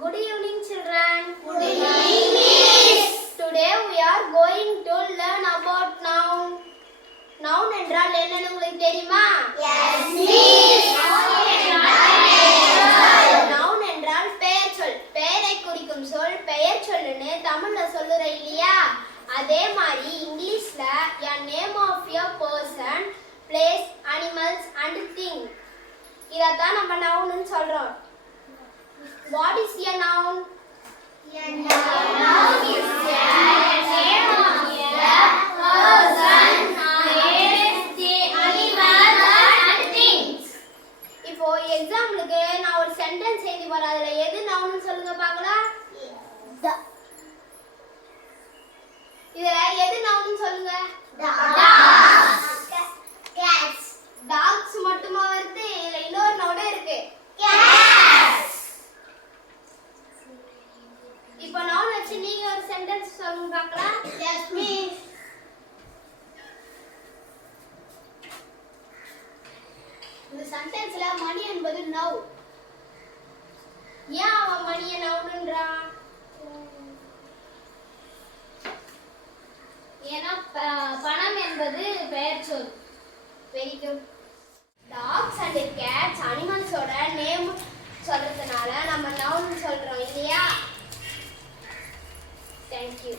Good evening, children. Good evening, Miss. Today we are going to learn about noun. Noun என்றால் என்னன்னு உங்களுக்கு தெரியுமா? Yes, Miss. Noun என்றால் பெயர் சொல். பெயரை குறிக்கும் சொல் பெயர் சொல்லுன்னு தமிழ்ல சொல்லுற இல்லையா? அதே மாதிரி இங்கிலீஷ்ல a name of a person, place, animals and thing. இதத்தான் நம்ம noun சொல்றோம். What is a noun? A noun is a name of a person, place, animal and things. இப்போ எக்ஸாம்பிளுக்கு நான் ஒரு சென்டென்ஸ் எழுதி போறேன். அதுல எது நவுன் சொல்லுங்க பார்க்கலாம். இதுல எது நவுன் சொல்லுங்க. Cats. Dogs மட்டுமா வருது? இல்ல இன்னொரு நவுன் இருக்கு. இப்போ நவுன் வச்சு நீங்க ஒரு சென்டென்ஸ் சொல்லுங்க பார்க்கலாம். Yes, miss. இந்த சென்டென்ஸ்ல மணி என்பது நவுன். ஏன் அவன் மணியை நவுன்ன்றான்? ஏன்னா பணம் என்பது பெயர் சொல். Very good. Dogs and cats அனிமல்ஸோட நேம் சொல்றதுனால நம்ம நவுன் சொல்றோம் இல்லையா? Thank you.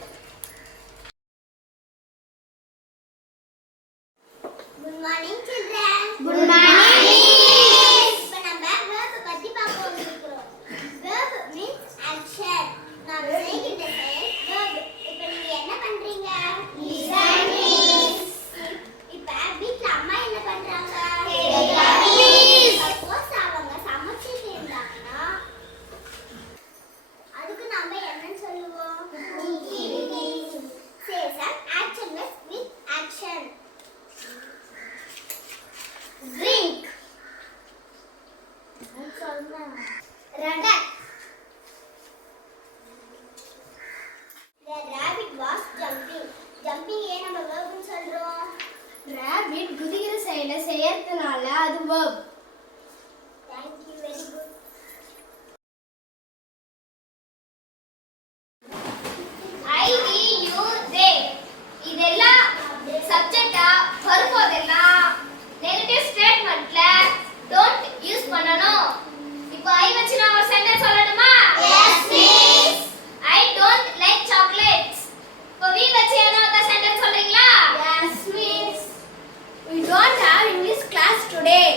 Good morning, children. Good morning. இப்போ நம்ம verb பத்தி பார்க்க போறோம். Verb means action. நான் செய்கின்ற செயல் verb. இப்போ நீங்க என்ன பண்றீங்க? Listening. இப்போ வீட்ல அம்மா என்ன பண்றாங்க? Suppose அவங்க சமைச்சிட்டு இருந்தாங்கன்னா அதுக்கு நம்ம என்ன சொல்லுவோம்? Says an action with action. Drink. Run. The rabbit was jumping. Jumping ஏன் நம்ம verb னு சொல்றோம்? Rabbit குதிக்கிற செயலை செய்யறதுனால அது verb. Thank you, very good. I, we, you, they. இதெல்லாம் சப்ஜெக்டா வரும்போதெல்லாம் நெகட்டிவ் ஸ்டேட்மென்ட்ல டோன்ட் யூஸ் பண்ணனும். இப்போ I வச்சு நான் ஒரு சென்டென்ஸ் சொல்லணுமா? Yes, miss. I don't like chocolates. இப்போ we வச்சு ஏதாவது சென்டென்ஸ் சொல்றீங்களா? Yes, miss. We don't have English class today.